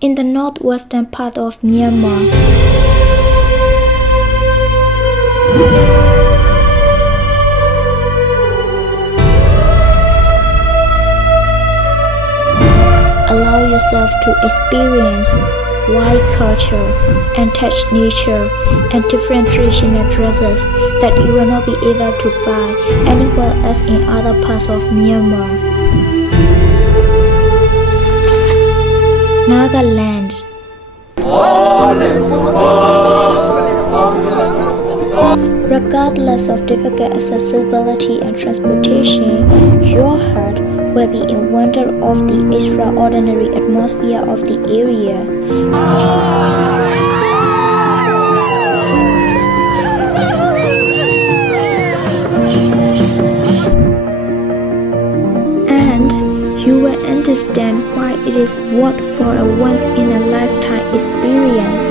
in the northwestern part of Myanmar. Allow yourself to experience wild culture and touch nature and different traditional dresses that you will not be able to find anywhere else in other parts of Myanmar. Naga Land. Regardless of difficult accessibility and transportation, your heart will be in wonder of the extraordinary atmosphere of the area. And you will understand why it is worth for a once-in-a-lifetime experience.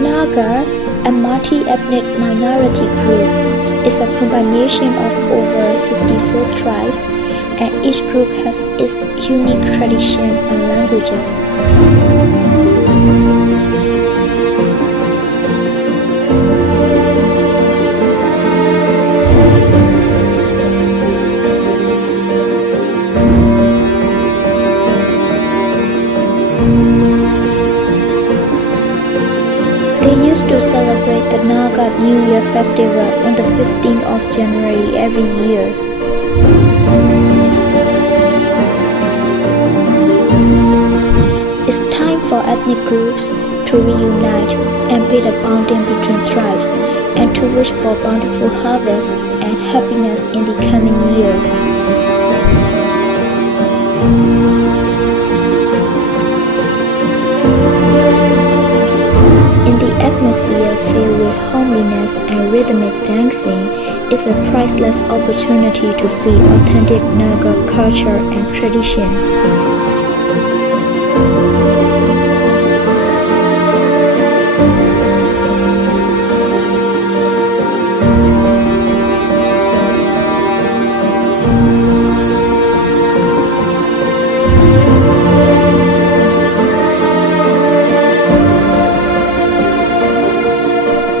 Naga, a multi-ethnic minority group, is a combination of over 64 tribes, and each group has its unique traditions and languages. They used to celebrate the Naga New Year festival on the 15th of January every year. It's time for ethnic groups to reunite and build a bonding between tribes and to wish for bountiful harvest and happiness in the coming year. In the atmosphere filled with homeliness and rhythmic dancing is a priceless opportunity to feel authentic Naga culture and traditions.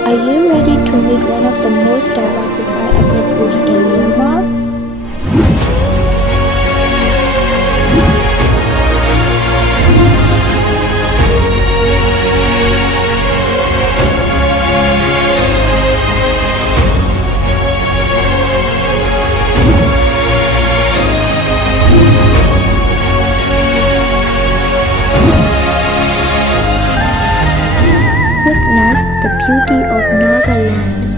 Are you ready to meet one of the most diversified ethnic groups in Myanmar? Witness the beauty of Naga Land.